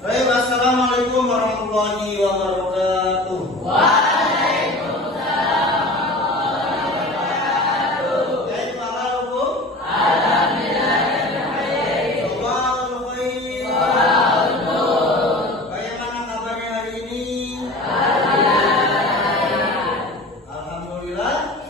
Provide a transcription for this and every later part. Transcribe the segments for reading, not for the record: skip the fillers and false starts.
Baik, assalamualaikum warahmatullahi wabarakatuh. Baik, Pak Hukum. Soal khair. Bagaimana kabarnya hari ini? Alhamdulillah.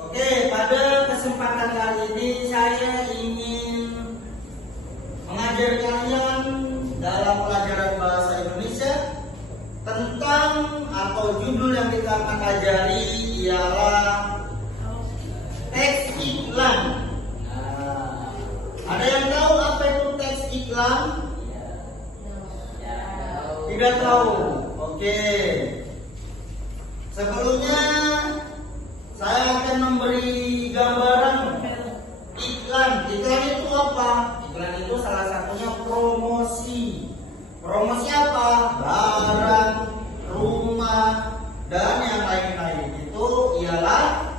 Oke, pada kesempatan kali ini saya ingin mengajar kalian dalam pelajaran bahasa Indonesia tentang atau judul yang kita akan ajari ialah teks iklan. Ada yang tahu apa itu teks iklan? Tidak tahu. Oke. Sebelumnya saya akan memberi gambaran iklan. Iklan itu apa? Iklan itu salah satunya promosi. Promosi apa? Barang, rumah, dan yang lain-lain. Itu ialah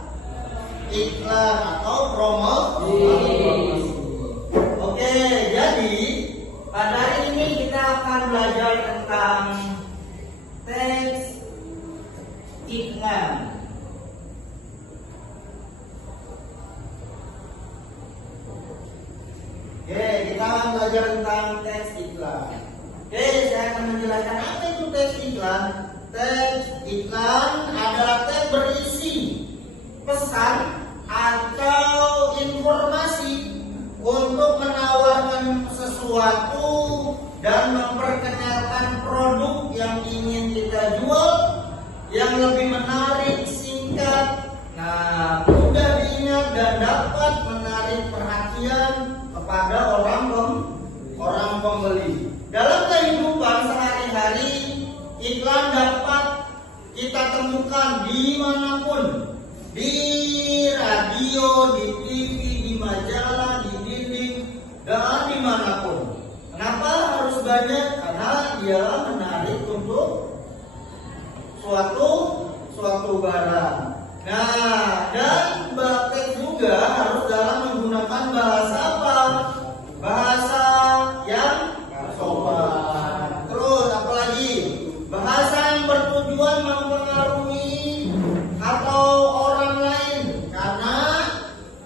iklan atau promosi. Oke, jadi pada hari ini kita akan belajar tentang teks iklan. Oke, kita akan belajar tentang teks iklan. Oke, saya akan menjelaskan apa itu teks iklan. Teks iklan adalah teks berisi pesan atau informasi untuk menawarkan sesuatu dan memperkenalkan produk yang ingin kita jual yang lebih menarik, singkat, mudah diingat dan dapat menarik perhatian kepada orang pembeli. Dalam kehidupan sehari-hari, iklan dapat kita temukan dimanapun, di radio, di TV, di majalah, di dinding, dan dimanapun. Kenapa harus banyak? Karena dia menarik untuk suatu barang. Nah, dan teks juga harus dalam menggunakan bahasa apa? Bahasa yang sopan. Terus apalagi? Bahasa yang bertujuan mempengaruhi atau orang lain. Karena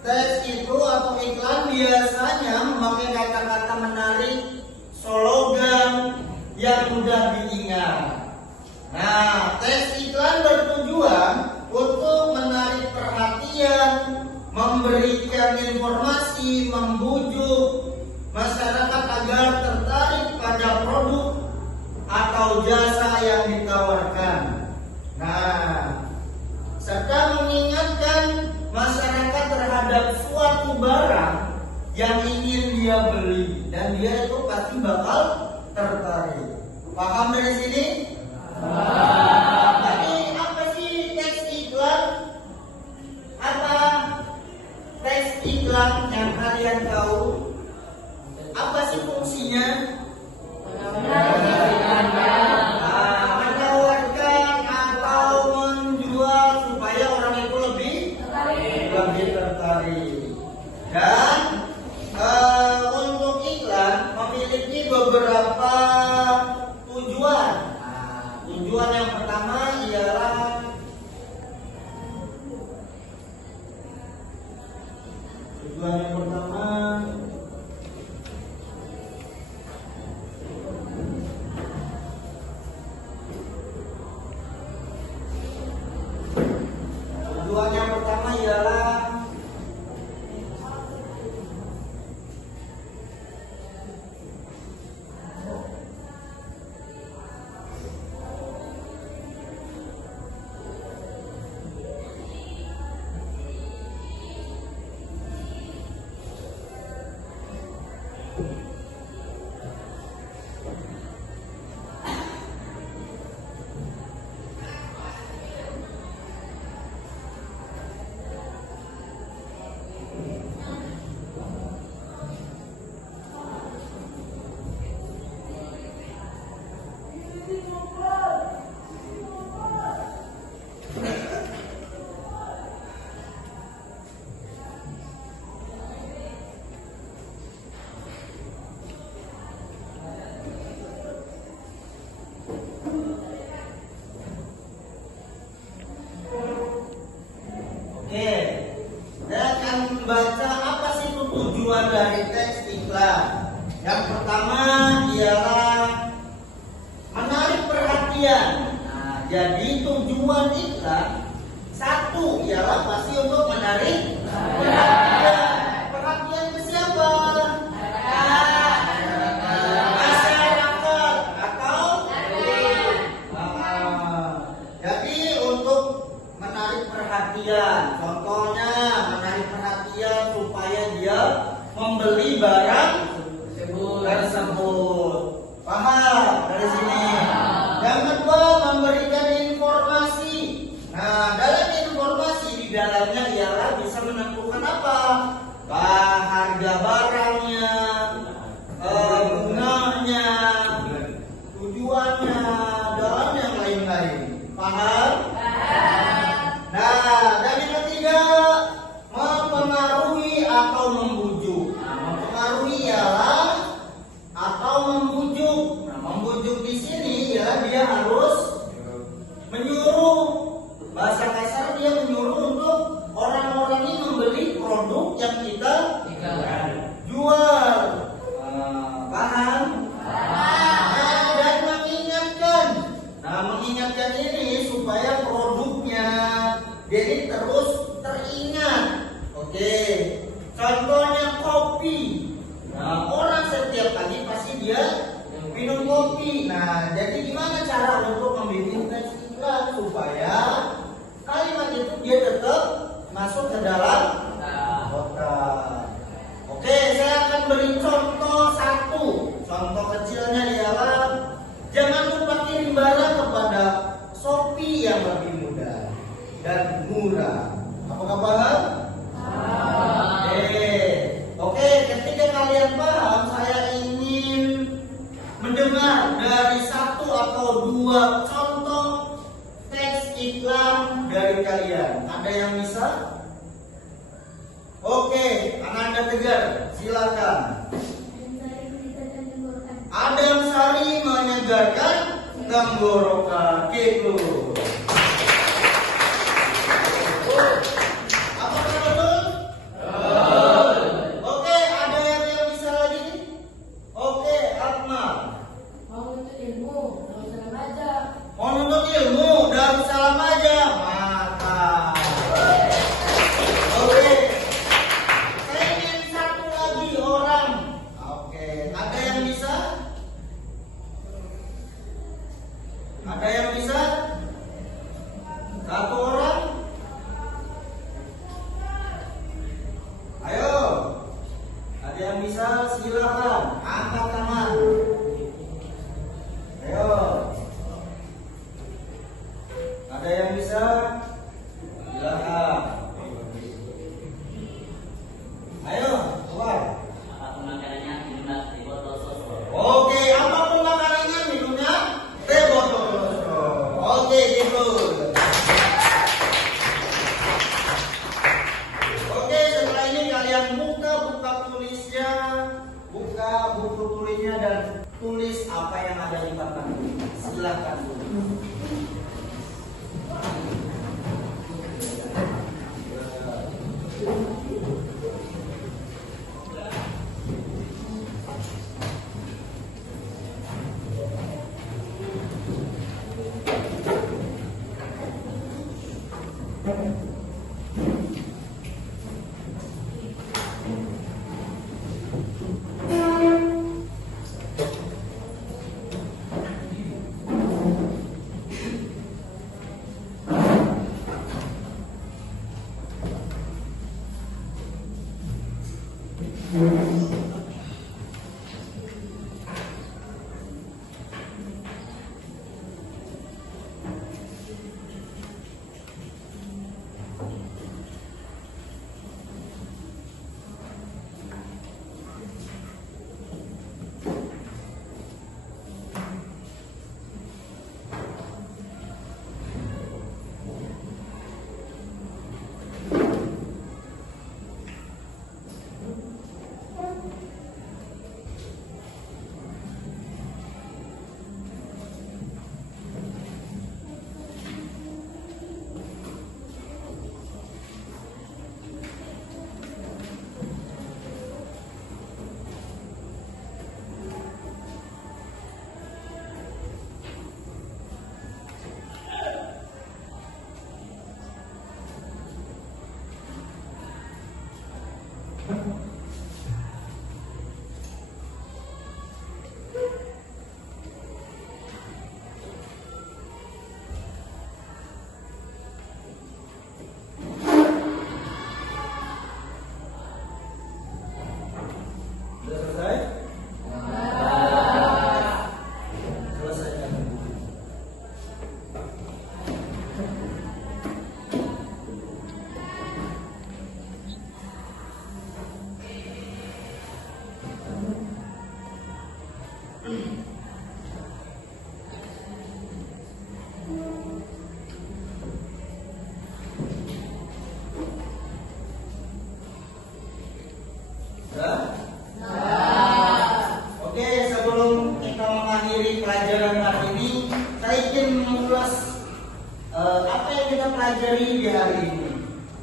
teks itu atau iklan biasanya memakai kata-kata menarik, slogan yang mudah diingat. Nah, teks iklan bertujuan untuk menarik perhatian, memberikan informasi, membujuk masyarakat agar tertarik pada produk atau jasa yang ditawarkan. Nah, serta mengingatkan masyarakat terhadap suatu barang yang ingin dia beli dan dia itu pasti bakal tertarik. Paham dari sini? Jadi apa sih teks iklan? Apa teks iklan yang kalian tahu? Apa sih fungsinya? Menawarkan atau menjual supaya orang itu lebih tertarik. Dan untuk iklan memiliki beberapa tujuan. Tujuan yang pertama ialah tujuan dari teks iklan. Yang pertama ialah menarik perhatian. Nah, jadi tujuan iklan satu ialah pasti untuk menarik perhatian. Perhatian ke siapa? Masyarakat atau jadi untuk menarik perhatian. Contohnya menarik perhatian supaya dia membeli barang tersebut. Paham dari sini? Yang kedua memberikan informasi. Nah, dalam informasi di dalamnya ialah bisa menentukan apa? Harga barangnya, bunganya, tujuannya, dan yang lain-lain. Paham? Nah, dan yang ketiga mempengaruhi atau membujuk. Nah, mempengaruhi ialah atau membujuk. Nah, membujuk di sini ya dia harus menyuruh. Bahasa kasar dia menyuruh untuk orang-orang ini membeli produk yang kita jual. Paham? Dan mengingatkan. Nah, mengingatkan ini supaya produknya jadi terus teringat. Oke. Contohnya kopi. Nah, orang setiap pagi pasti dia minum kopi. Nah, jadi gimana cara untuk membuat teks iklan supaya kalimat itu dia tetap masuk ke dalam otak. Oke, saya akan beri contoh satu. Contoh kecilnya ialah jangan lupa kirim barang kepada Shopee yang lebih mudah dan murah. Apakah paham? Oke, ketika kalian paham, saya ingin mendengar dari satu atau dua contoh teks iklan dari kalian. Ada yang bisa? Oke, Anda tegar, silakan. Adam Sari menyegarkan tenggorokan. Gitu. Apakah betul? Oke, ada yang bisa lagi? Oke, Akmal. Mau menuntut ilmu, Darussalam aja. Mantap. Oke. Saya ingin satu lagi orang. Oke, ada yang bisa? Ada yang bisa? Satu orang? Ayo. Ada yang bisa? Silakan. Angkat tangan. Ayo. Ada yang bisa? Silakan. Ayo, keluar. Apapun makanannya minumlah di botol sosro. Oke, apapun makanannya minumnya teh botol sosro. Oke, gitu. Oke, setelah ini kalian buka tulisnya, buka buku tulisnya dan tulis apa yang ada di papan. Silakan dulu.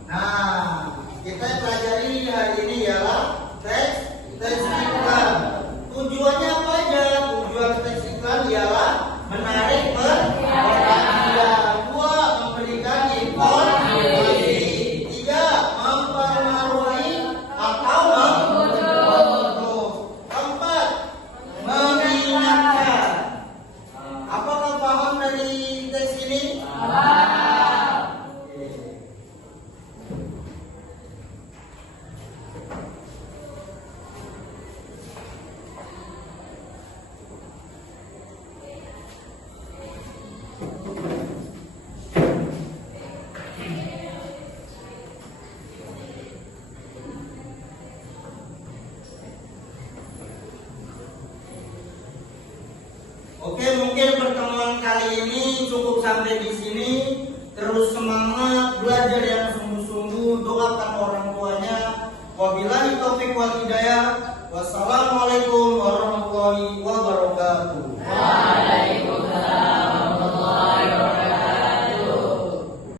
Nah, kita pelajari hari ini ialah teks iklan. Tujuannya apa aja? Tujuan teks iklan ialah menarik perhatian. 2. Memberikan informasi. 3. Mempengaruhi atau membujuk. 4. Mengingatkan. Apakah paham dari teks ini? Oke, mungkin pertemuan kali ini cukup sampai di sini. Terus semangat, belajar yang sungguh-sungguh, doakan orang tuanya. Wabillahi taufiq wal hidayah. Wassalamualaikum warahmatullahi wabarakatuh.